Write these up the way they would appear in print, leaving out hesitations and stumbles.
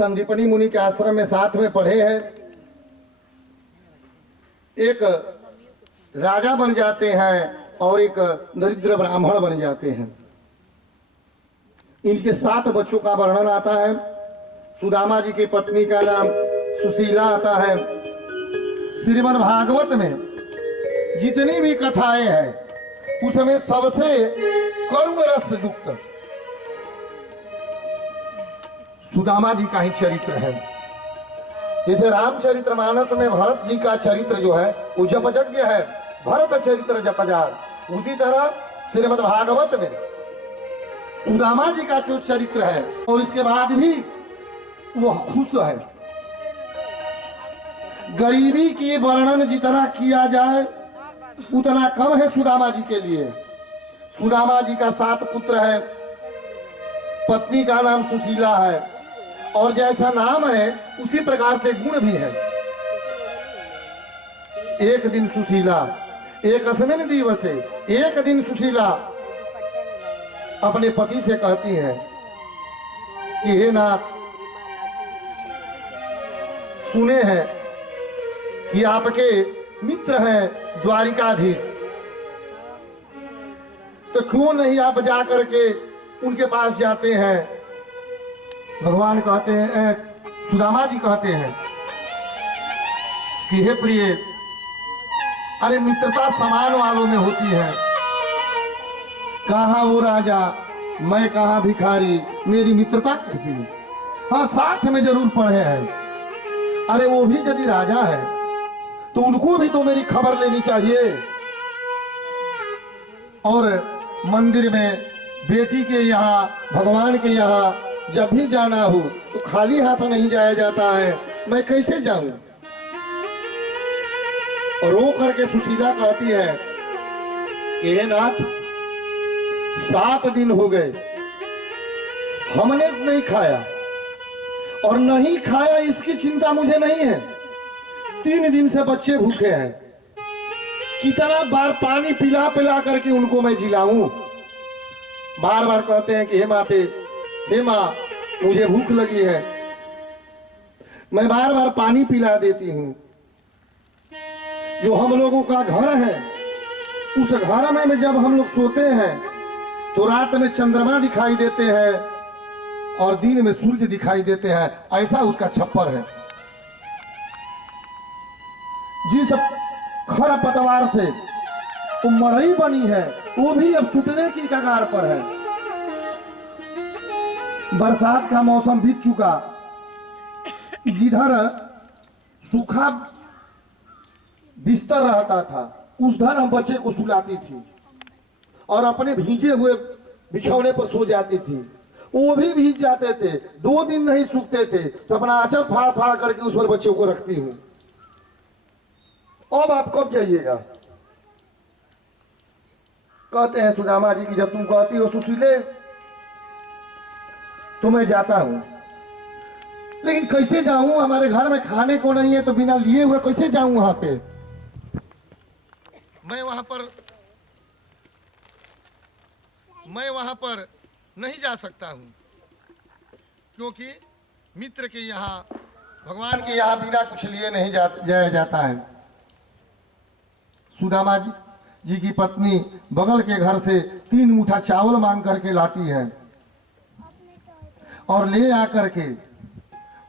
संदीपनी मुनि के आश्रम में साथ में पढ़े हैं। एक राजा बन जाते हैं और एक दरिद्र ब्राह्मण बन जाते हैं। इनके 7 बच्चों का वर्णन आता है। सुदामा जी की पत्नी का नाम सुशीला आता है। श्रीमद् भागवत में जितनी भी कथाएं हैं उसमें सबसे करुण रस युक्त सुदामा जी का ही चरित्र है। जैसे रामचरितमानस में भरत जी का चरित्र जो है वो जपयज्ञ है, भरत चरित्र जपजार। उसी तरह श्रीमद् भागवत में सुदामा जी का जो चरित्र है और इसके बाद भी वो खुश है। गरीबी की वर्णन जितना किया जाए उतना कम है सुदामा जी के लिए। सुदामा जी का 7 पुत्र है, पत्नी का नाम सुशीला है और जैसा नाम है उसी प्रकार से गुण भी है। एक दिन सुशीला, एक अस्मिन दिवसे, एक दिन सुशीला अपने पति से कहती है कि हे नाथ, सुने हैं कि आपके मित्र हैं द्वारिकाधीश, तो क्यों नहीं आप जा करके उनके पास जाते हैं। भगवान कहते हैं, सुदामा जी कहते हैं कि हे प्रिय, अरे मित्रता समान वालों में होती है। कहाँ वो राजा, मैं कहाँ भिखारी, मेरी मित्रता कैसी। हाँ, साथ में जरूर पढ़े हैं। अरे वो भी यदि राजा है तो उनको भी तो मेरी खबर लेनी चाहिए। और मंदिर में बेटी के यहाँ, भगवान के यहाँ जब भी जाना हो तो खाली हाथ नहीं जाया जाता है, मैं कैसे जाऊं। और रो करके सुशीला कहती है कि हे नाथ, 7 दिन हो गए हमने नहीं खाया, और नहीं खाया इसकी चिंता मुझे नहीं है। 3 दिन से बच्चे भूखे हैं, कितना बार पानी पिला पिला करके उनको मैं जिलाऊं। बार बार कहते हैं कि हे माते, हे माँ, मुझे भूख लगी है। मैं बार बार पानी पिला देती हूँ। जो हम लोगों का घर है, उस घर में जब हम लोग सोते हैं तो रात में चंद्रमा दिखाई देते हैं और दिन में सूर्य दिखाई देते हैं, ऐसा उसका छप्पर है। जिस खरपतवार से वो मड़ई बनी है वो भी अब टूटने की कगार पर है। बरसात का मौसम बीत चुका, जिधर सूखा बिस्तर रहता था उधर हम बच्चे को सुलाती थी और अपने भीगे हुए बिछौने पर सो जाती थी। वो भी भीग जाते थे, 2 दिन नहीं सूखते थे, तो अपना आंचल फाड़ फाड़ करके उस पर बच्चों को रखती हूँ। अब आप कब जाइएगा। कहते हैं सुदामा जी की जब तुम कहती हो सुशीले तो मैं जाता हूं, लेकिन कैसे जाऊं, हमारे घर में खाने को नहीं है, तो बिना लिए हुए कैसे जाऊं वहां पे। मैं वहां पर नहीं जा सकता हूं, क्योंकि मित्र के यहाँ, भगवान के यहाँ बिना कुछ लिए नहीं जाया जाता है। सुदामा जी की पत्नी बगल के घर से 3 मुठा चावल मांग करके लाती है और ले आकर के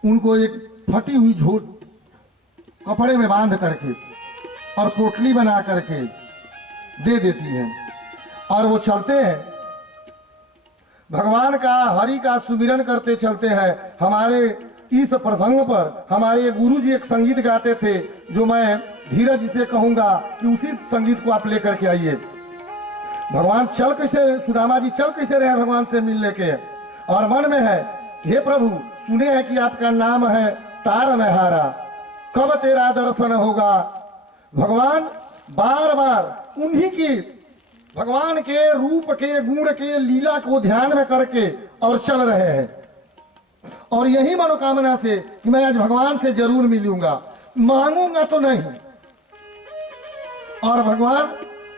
उनको एक फटी हुई झोट कपड़े में बांध करके और पोटली बना करके दे देती है। और वो चलते हैं, भगवान का, हरि का सुमिरन करते चलते हैं। हमारे इस प्रसंग पर हमारे गुरु जी एक संगीत गाते थे, जो मैं धीरज से कहूंगा कि उसी संगीत को आप लेकर के आइए। भगवान चल कैसे, सुदामा जी चल कैसे रहे भगवान से मिलने के, और मन में है, हे प्रभु, सुने हैं कि आपका नाम है तारनहारा, कब तेरा दर्शन होगा। भगवान बार बार उन्हीं की, भगवान के रूप के, गुण के, लीला को ध्यान में करके और चल रहे हैं। और यही मनोकामना से कि मैं आज भगवान से जरूर मिलूंगा, मांगूंगा तो नहीं। और भगवान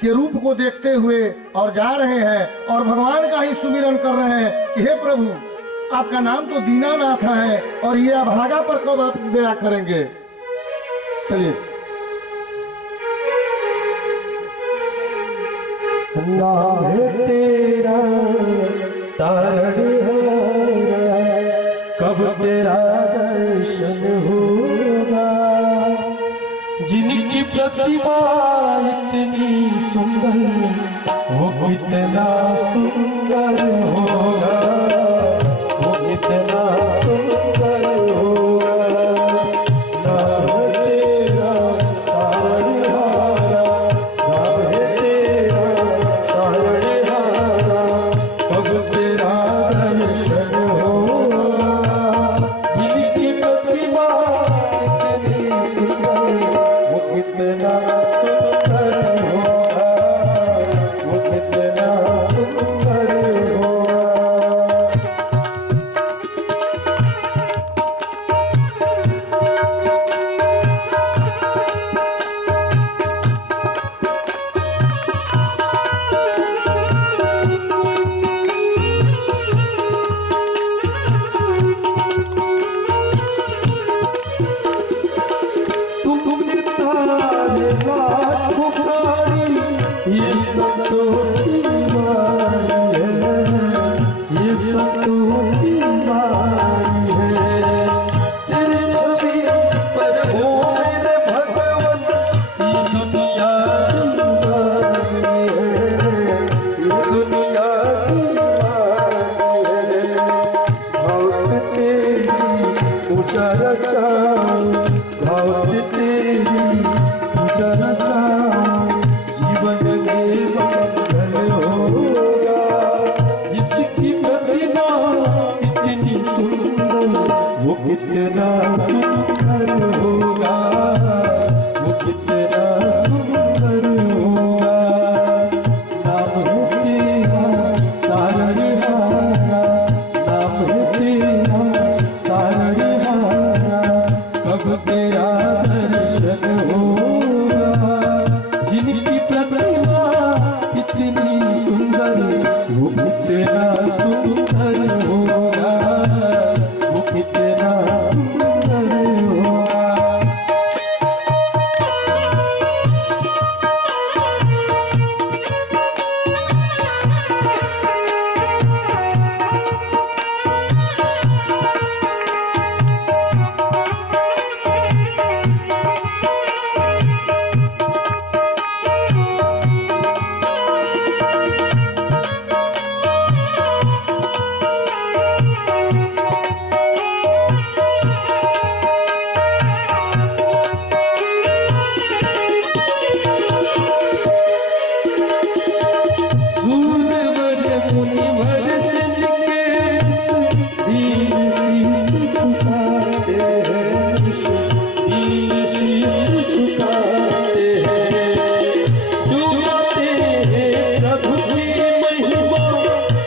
के रूप को देखते हुए और जा रहे हैं और भगवान का ही सुमिरन कर रहे हैं कि हे प्रभु, आपका नाम तो दीनानाथ है और ये अभागा पर कब आप दया करेंगे? चलिए। नाम है तेरा तारणहारा, कब तेरा दर्शन होगा। जिनकी प्रतिमा इतनी सुंदर, वो कितना सुंदर होगा, वो कितना सुंदर होगा। नाम है तेरा तारणहारा, नाम है तेरा तारणहारा, कब तेरा दर्शन होगा। जिनकी प्रतिमा इतनी सुंदर, वो कितना सुंदर होगा, वो कितना सुंदर होगा। तुमने तारे लाखों प्राणी, ये सब तो बीमारी है, ये सब तो बीमारी है। तेरी छवि पर हो मेरे भगवान, ये दुनिया दीवानी है, ये दुनिया दीवानी है। भाव से तेरी पूजा रचाऊं, भाव से तेरी पूजा रचाऊं, जीवन में मंगल होगा। जिसकी प्रतिमा इतनी सुंदर, वो कितना सुंदर होगा, वो कितना सुंदर होगा। नाम है तेरा तारणहारा, नाम है तेरा तारणहारा, कब तेरा दर्शन होगा। जिनकी प्रतिमा इतनी सुंदर, वो कितना सुंदर होगा, वो कितना सुंदर होगा। सूरवर मुनिवर जिनके दीन शीस झुकाते हैं, दीन शीस झुकाते हैं। जो गाते हैं प्रभु की महिमा,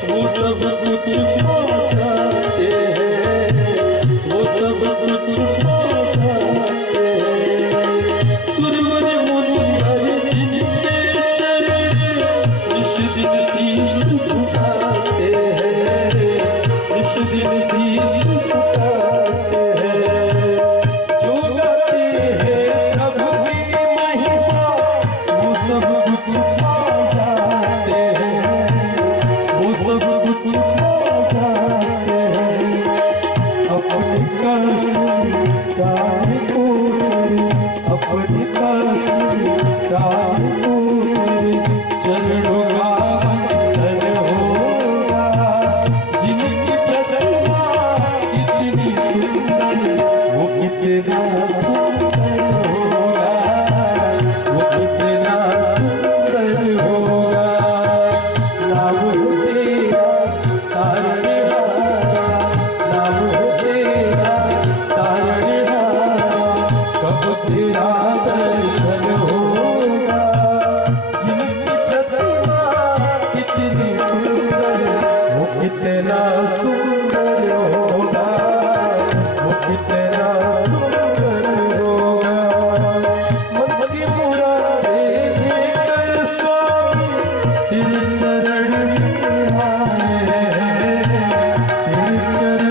वो सब कुछ पा जाते हैं, वो सब कुछ पा जाते हैं। सूरवर मुनिवर जिनके चरण निश दिन शीस झुकाते हैं, निश दिन शीस झुकाते हैं। जो गाते हैं प्रभु की महिमा, वो सब कुछ पा जाते हैं, वो सब कुछ पा जाते हैं। अपने कष्ट दाने को करे, अपने कष्ट दाने को करे, चरणों का वंदन होगा। जिनकी प्रतिमा इतनी सुंदर, वो कितना सुंदर होगा, वो कितना सुंदर होगा। नाम है तेरा तारणहारा, नाम है तेरा तारणहारा, कब तेरा दर्शन होगा। जिनकी प्रतिमा इतनी सुंदर, वो कितना सुंदर होगा, वो कितना सुंदर होगा। मन की मुरादे देकर स्वामी तेरे चरण में आए हैं, तेरे चरण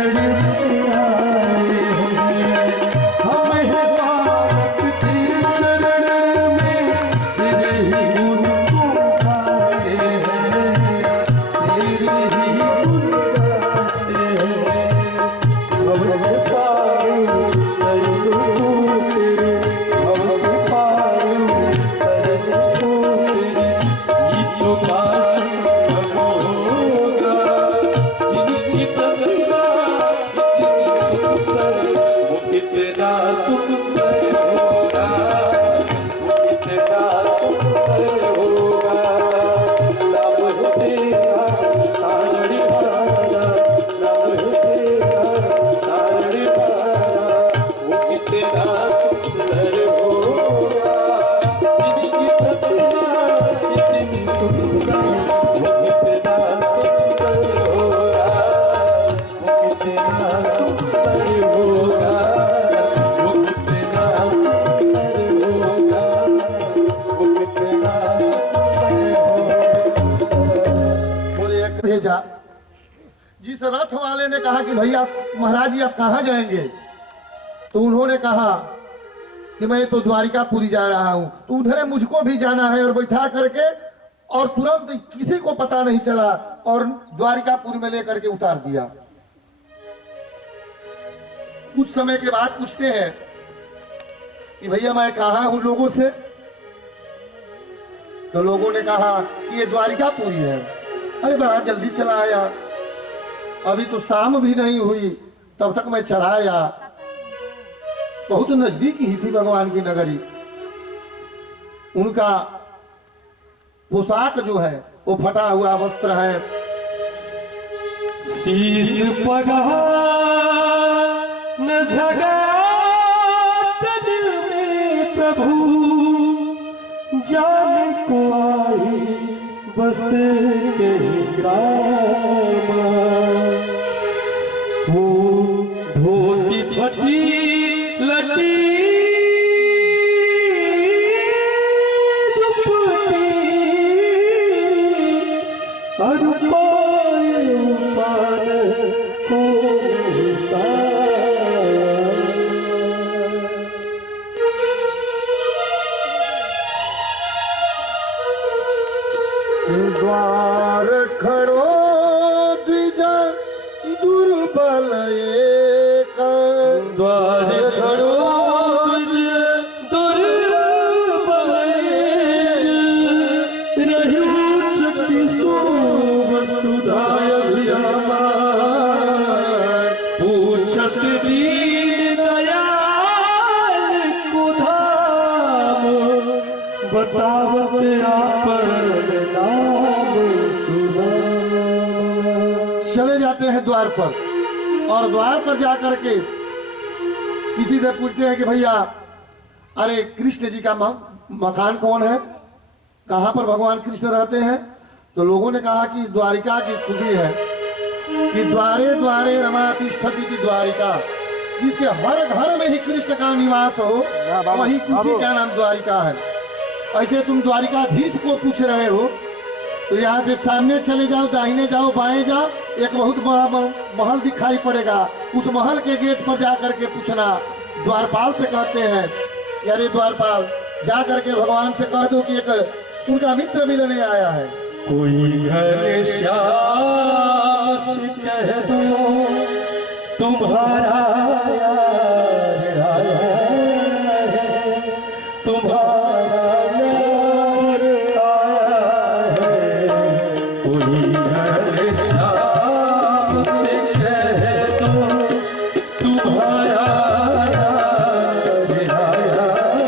से पारू तरलू तेरे भव से पारू तरलू तेरे ये तो काश कब होगा जिनकी प्रतिभा इतनी सुंदर वो कितना सुंदर होगा वो कितना सुंदर होगा नाम है तेरा तारड़ी वाला नाम है तेरा तारड़ी वाला वो कितना सुंदर होगा जिनकी प्रतिभा इतनी सुंदर वो कितना सुंदर होगा वो कितना सुंदर होगा वो कितना सुंदर होगा वो कितना सुंदर होगा। बोले एक भेजा। जिस रथ वाले ने कहा कि भैया महाराज जी आप कहाँ जाएंगे, तो उन्होंने कहा कि मैं तो द्वारिकापुरी जा रहा हूं, तो उधर मुझको भी जाना है, और बैठा करके और तुरंत किसी को पता नहीं चला और द्वारिकापुरी में लेकर के उतार दिया। कुछ समय के बाद पूछते हैं कि भैया मैं कहा हूं लोगों से, तो लोगों ने कहा कि ये द्वारिकापुरी है। अरे बड़ा जल्दी चला आया, अभी तो शाम भी नहीं हुई तब तक मैं चला आया। बहुत नजदीक ही थी भगवान की नगरी। उनका पोशाक जो है वो फटा हुआ वस्त्र है। शीश पगा न झगात दिल में प्रभु जाने को आई बस के ग्राम वो धोती फटी लटी दुपट्टी और पाए पार को द्वार खड़ो द्विज दुर्बल एक, द्वार खड़ो तुझ दुर्बल रही छठी सो वसुधाय पूछत दीन दयाल को धाम बतावत आपन नाम सुना। चले जाते हैं द्वार पर, और द्वार पर जाकर के किसी से पूछते हैं कि भैया अरे कृष्ण जी का मकान कौन है, कहाँ पर भगवान कृष्ण रहते हैं। तो लोगों ने कहा कि द्वारिका की खूबी है कि द्वारे द्वारे रमा तिष्ठति की द्वारिका, जिसके हर घर में ही कृष्ण का निवास हो वही उसी का नाम द्वारिका है। ऐसे तुम द्वारिकाधीश को पूछ रहे हो, तो यहाँ से सामने चले जाओ, दाहिने जाओ, बाएं जाओ, एक बहुत बड़ा महल दिखाई पड़ेगा। उस महल के गेट पर जा करके पूछना। द्वारपाल से कहते हैं कि अरे द्वारपाल जा करके भगवान से कह दो कि एक उनका मित्र मिलने आया है। कोई घर श्याम से कह दो तुम्हारा यार आया है, तुम्हारा यार आया है। कोई घर श्याम से कह दो तुम्हारा यार आया है,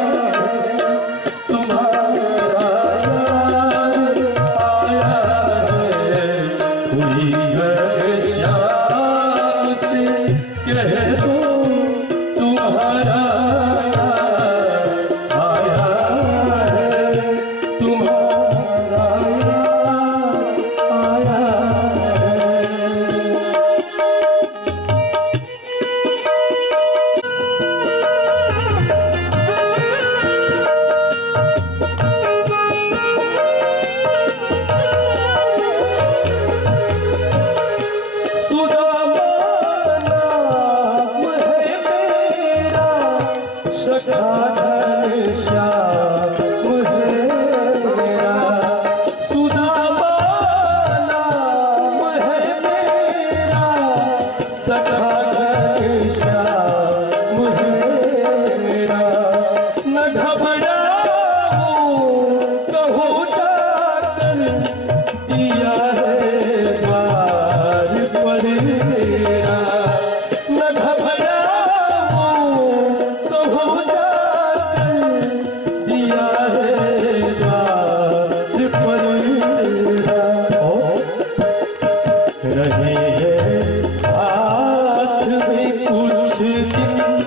तुम्हारा यार आया है। कोई घर श्याम से कह दो तुम्हारा आया है, तुम्हारा आया है। सुदामा नाम है मेरा, सखा घनश्याम है मेरा। सुदामा नाम है मेरा, सखा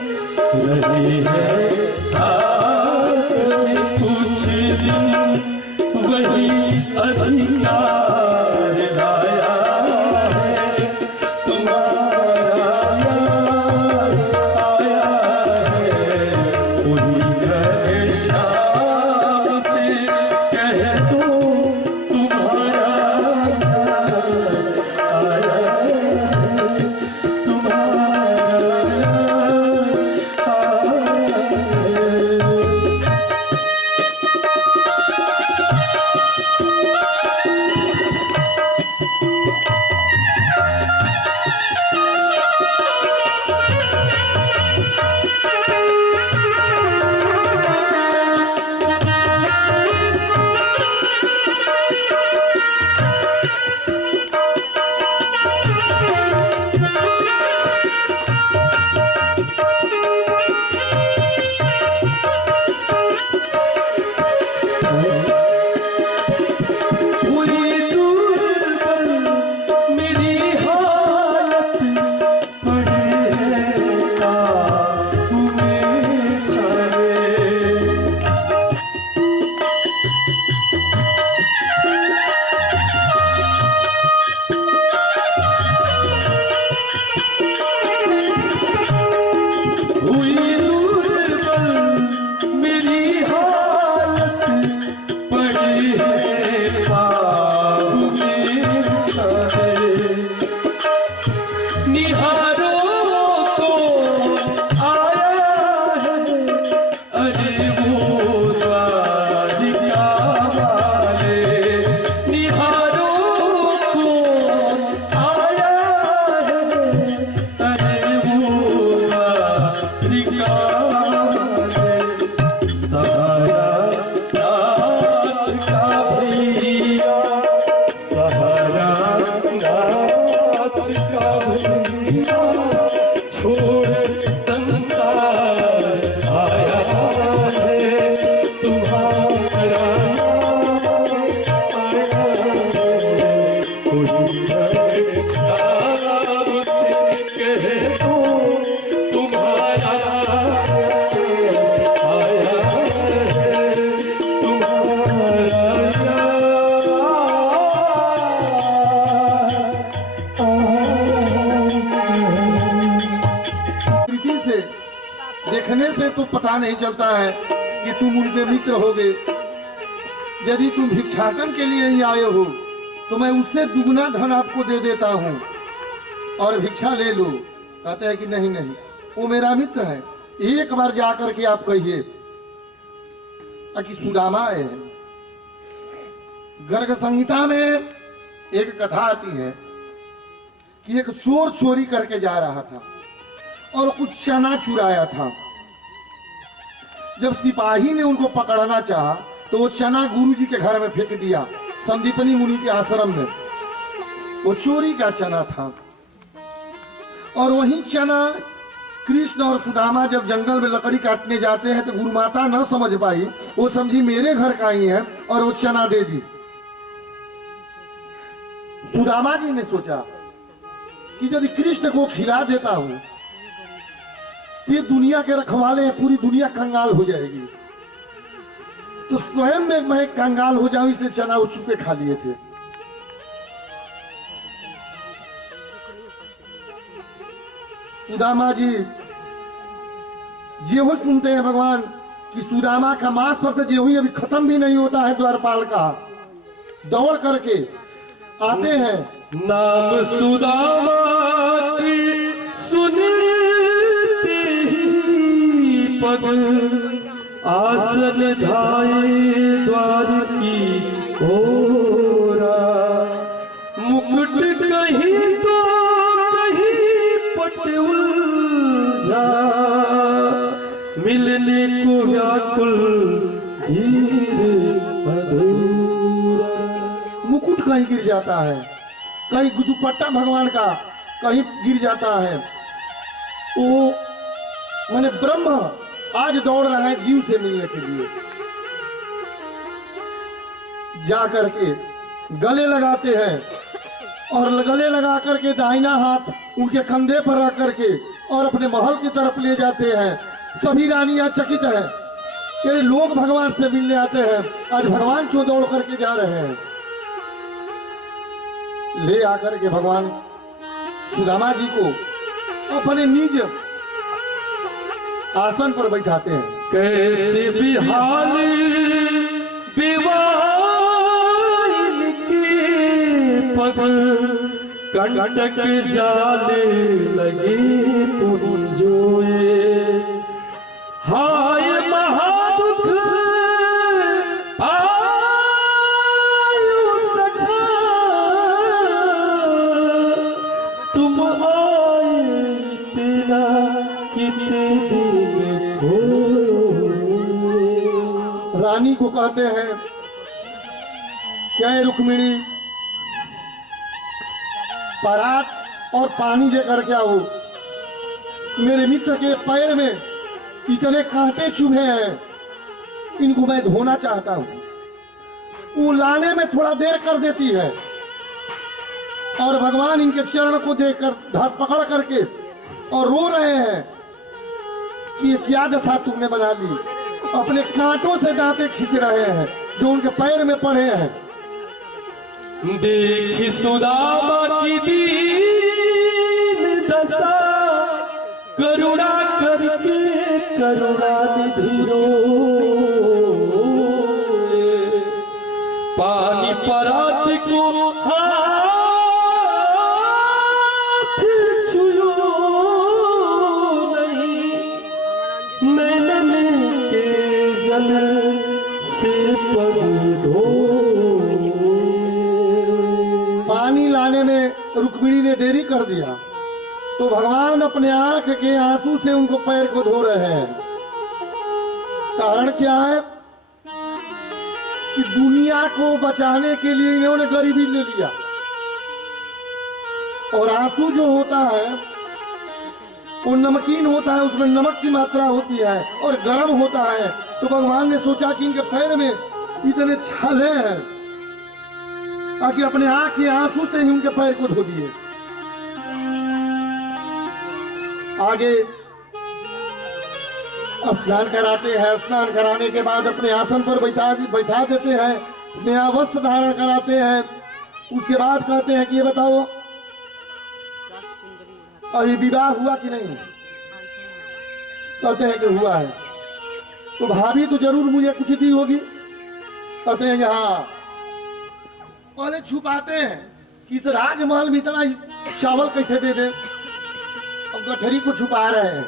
रही है साथ में कुछ दिन, वही अधिकार लाया है तुम्हारा यार आया है। उन्हीं गए शाम से कह दो तुम्हारा यार आया है, तुम्हारा छोड़ संसार आया है तुम्हारा आया है। उन्हीं शाम से कह दो तुम्हारा आया है, तुम्हारा प्रीति से देखने से तो पता नहीं चलता है कि तुम उनके मित्र होगे। यदि तुम भिक्षाटन के लिए ही आए हो तो मैं उससे दुगना धन आपको दे देता हूँ और भिक्षा ले लो। कहते हैं कि नहीं नहीं, वो मेरा मित्र है, एक बार जा करके आप कहिए कि सुदामा आए हैं। गर्ग संहिता में एक कथा आती है कि एक चोर चोरी करके जा रहा था और कुछ चना चुराया था। जब सिपाही ने उनको पकड़ना चाहा तो वो चना गुरुजी के घर में फेंक दिया, संदीपनी मुनि के आश्रम में। वो चोरी का चना था और वही चना कृष्ण और सुदामा जब जंगल में लकड़ी काटने जाते हैं तो गुरुमाता न समझ पाई, वो समझी मेरे घर का ही है और वो चना दे दी। सुदामा जी ने सोचा कि यदि कृष्ण को खिला देता हूं तो ये दुनिया के रखवाले हैं, पूरी दुनिया कंगाल हो जाएगी, तो स्वयं में मैं कंगाल हो जाऊं, इसलिए चना वो चुपके खा लिए थे। सुदामा जी ये वो सुनते हैं भगवान कि सुदामा का मां शब्द जो ही अभी खत्म भी नहीं होता है द्वारपाल का, दौड़ करके आते हैं। नाम सुदामा की सुनते ही पग आसन धाये द्वार की ओरा, मुकुट कहीं तो कहीं पट उलझा, मिलने को व्याकुल धीर अधूरा। मुकुट कहीं गिर जाता है, कहीं दुपट्टा भगवान का कहीं गिर जाता है। वो माने ब्रह्म आज दौड़ रहा है जीव से मिलने के लिए। जा करके गले लगाते हैं और गले लगा करके दाहिना हाथ उनके कंधे पर रख करके और अपने महल की तरफ ले जाते हैं। सभी रानियां चकित हैं कि लोग भगवान से मिलने आते हैं, आज भगवान क्यों दौड़ करके जा रहे हैं। ले आकर के भगवान सुदामा जी को अपने निज आसन पर बैठाते हैं। कैसे भी हाल विवाह के पग कंटक जाले लगे तुम जोए, हाय महादुख आयु सखा तुम आए तेरा कितने दिन खोए। रानी को कहते हैं क्या रुक्मिणी, परात और पानी लेकर के आओ। मेरे मित्र के पैर में इतने कांटे चुभे हैं, इनको मैं धोना चाहता हूं। वो लाने में थोड़ा देर कर देती है और भगवान इनके चरण को देखकर धर पकड़ करके और रो रहे हैं कि ये क्या दशा तुमने बना ली। अपने कांटों से दांतें खींच रहे हैं जो उनके पैर में पड़े हैं। देखी सुदामा की दीन दशा, करुणा करके करुणा निधि रोए, पानी परात को हाथ छुओ नहीं, नैनन के जल से पग धो। पानी लाने में रुक्मिणी ने देरी कर दिया तो भगवान अपने आंख के आंसू से उनको पैर को धो रहे हैं। कारण क्या है कि दुनिया को बचाने के लिए इन्होंने गरीबी ले लिया और आंसू जो होता है वो नमकीन होता है, उसमें नमक की मात्रा होती है और गर्म होता है। तो भगवान ने सोचा कि इनके पैर में इतने छाले हैं ताकि अपने आंख के आंसू से ही उनके पैर को धो दिए। आगे स्नान कराते हैं, स्नान कराने के बाद अपने आसन पर बैठा देते हैं, नया वस्त्र धारण कराते हैं। उसके बाद कहते हैं कि ये बताओ अभी विवाह हुआ कि नहीं। कहते हैं कि हुआ है। तो भाभी तो जरूर मुझे कुछ दी होगी। कहते हैं कि हाँ। पहले छुपाते हैं कि इस राजमहल में इतना चावल कैसे दे दे, और गठरी को छुपा रहे हैं।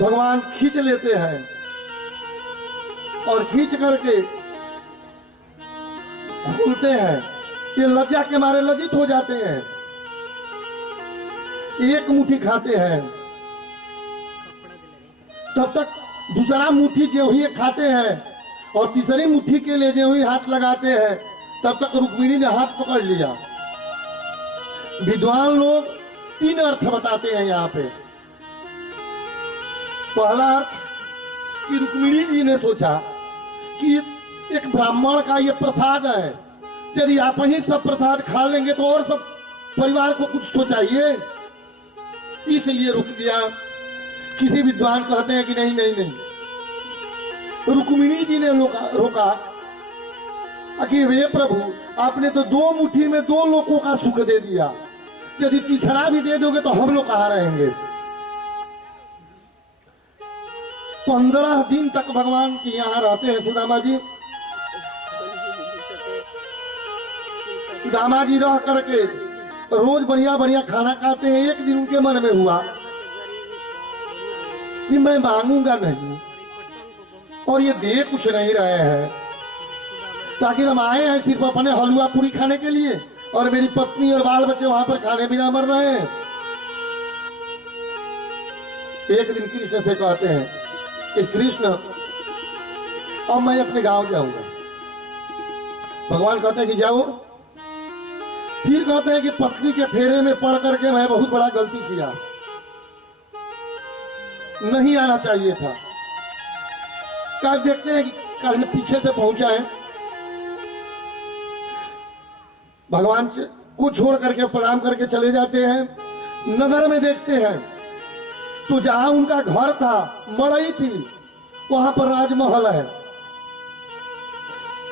भगवान खींच लेते हैं और खींच करके खोलते हैं। ये लज्जा के मारे लज्जित हो जाते हैं। एक मुट्ठी खाते हैं, तब तक दूसरा मुट्ठी जो ही खाते हैं और तीसरी मुट्ठी के लिए जो ही हाथ लगाते हैं, तब तक रुक्मिणी ने हाथ पकड़ लिया। विद्वान लोग 3 अर्थ बताते हैं यहाँ पे। पहला अर्थ कि रुक्मिणी जी ने सोचा कि एक ब्राह्मण का ये प्रसाद है, यदि आप ही सब प्रसाद खा लेंगे तो और सब परिवार को कुछ तो चाहिए, इसलिए रुक दिया। किसी विद्वान कहते हैं कि नहीं नहीं नहीं, रुक्मिणी जी ने रोका कि वे प्रभु आपने तो 2 मुट्ठी में 2 लोगों का सुख दे दिया, यदि तीसरा भी दे दोगे तो हम लोग कहाँ रहेंगे। 15 दिन तक भगवान के यहाँ रहते हैं सुदामा जी। सुदामा जी रह करके रोज बढ़िया बढ़िया खाना खाते हैं। एक दिन उनके मन में हुआ कि मैं मांगूंगा नहीं और ये दे कुछ नहीं रहे हैं, ताकि हम आए हैं सिर्फ अपने हलवा पूरी खाने के लिए और मेरी पत्नी और बाल बच्चे वहां पर खाने बिना मर रहे हैं। एक दिन कृष्ण से कहते हैं कि कृष्ण अब मैं अपने गांव जाऊंगा। भगवान कहते हैं कि जाओ। फिर कहते हैं कि पत्नी के फेरे में पड़ करके मैं बहुत बड़ा गलती किया, नहीं आना चाहिए था। कल देखते हैं कि कल पीछे से पहुंचा है। भगवान को छोड़ करके प्रणाम करके चले जाते हैं। नगर में देखते हैं तो जहां उनका घर था, मड़ई थी, वहां पर राजमहल है।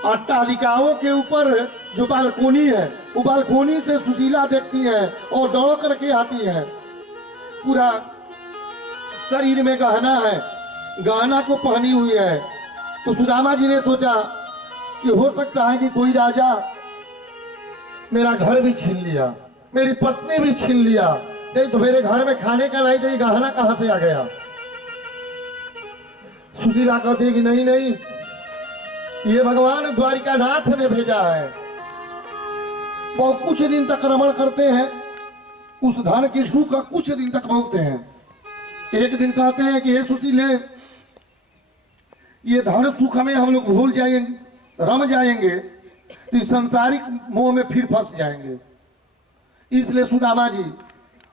अट्टालिकाओं के ऊपर जो बालकोनी है, वो बालकोनी से सुशीला देखती है और दौड़ करके आती है। पूरा शरीर में गहना है, गहना को पहनी हुई है। तो सुदामा जी ने सोचा कि हो सकता है कि कोई राजा मेरा घर भी छीन लिया, मेरी पत्नी भी छीन लिया, नहीं तो मेरे घर में खाने का लाई, तो ये गहना कहां से आ गया। सुशीला कहती है कि नहीं नहीं, ये भगवान द्वारिकानाथ ने भेजा है। वो कुछ दिन तक रमण करते हैं, उस धन की सुख का कुछ दिन तक भोगते हैं। एक दिन कहते हैं कि हे सुशीले, ये धन सुख में हम लोग भूल जाएंगे, रम जाएंगे तो इस सांसारिक मोह में फिर फंस जाएंगे। इसलिए सुदामा जी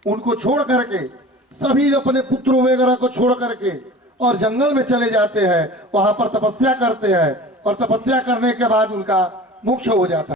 उनको छोड़ करके, सभी अपने पुत्रों वगैरह को छोड़ करके और जंगल में चले जाते हैं। वहां पर तपस्या करते हैं और तपस्या करने के बाद उनका मोक्ष हो जाता है।